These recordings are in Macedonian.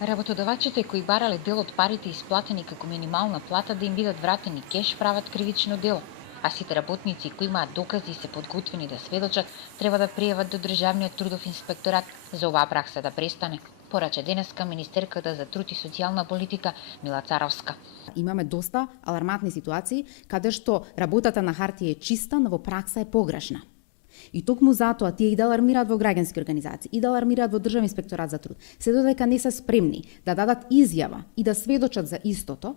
Работодавачите кои барале дел од парите исплатени како минимална плата да им бидат вратени кеш прават кривично дело, а сите работници кои имаат докази и се подготвени да сведочат треба да пријават до Државниот трудов инспекторат за оваа пракса да престане, порача денеска министерката за труд и социјална политика Мила Царовска. Имаме доста алармантни ситуации каде што работата на хартија е чиста, но во пракса е погрешна. И токму затоа тие и да алармираат во граѓански организации, и да алармираат во Државен инспекторат за труд, се додека не се спремни да дадат изјава и да сведочат за истото,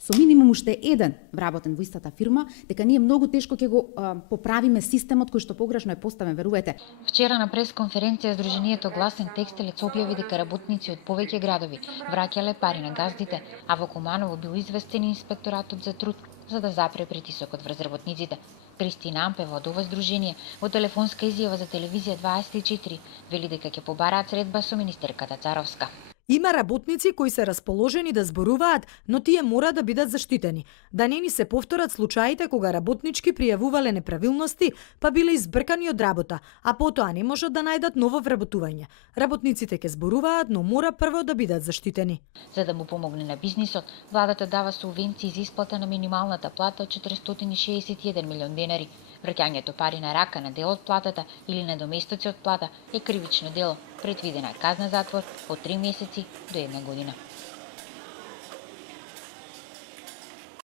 со минимум уште еден вработен во истата фирма, дека ние многу тешко ќе го поправиме системот кој што погрешно е поставен, верувате. Вчера на пресконференција Сдруженијето Гласен текстилец објави дека работници од повеќе градови враќале пари на газдите, а во Куманово бил известен инспекторатот за труд за да запре притисокот врз работниците. Кристина Ампева од ова здружение во телефонска изјава за телевизија 24 вели дека ќе побараат средба со министерката Царовска. Има работници кои се расположени да зборуваат, но тие мора да бидат заштитени. Да не ни се повторат случаите кога работнички пријавувале неправилности, па биле избркани од работа, а потоа не можат да најдат ново вработување. Работниците ќе зборуваат, но мора прво да бидат заштитени. За да му помогне на бизнисот, владата дава субвенции за исплата на минималната плата од 461 милион денари. Враќањето пари на рака на дел од платата или недоместоци од плата е кривично дело. Предвидена е казна затвор од 3 месеци до 1 година.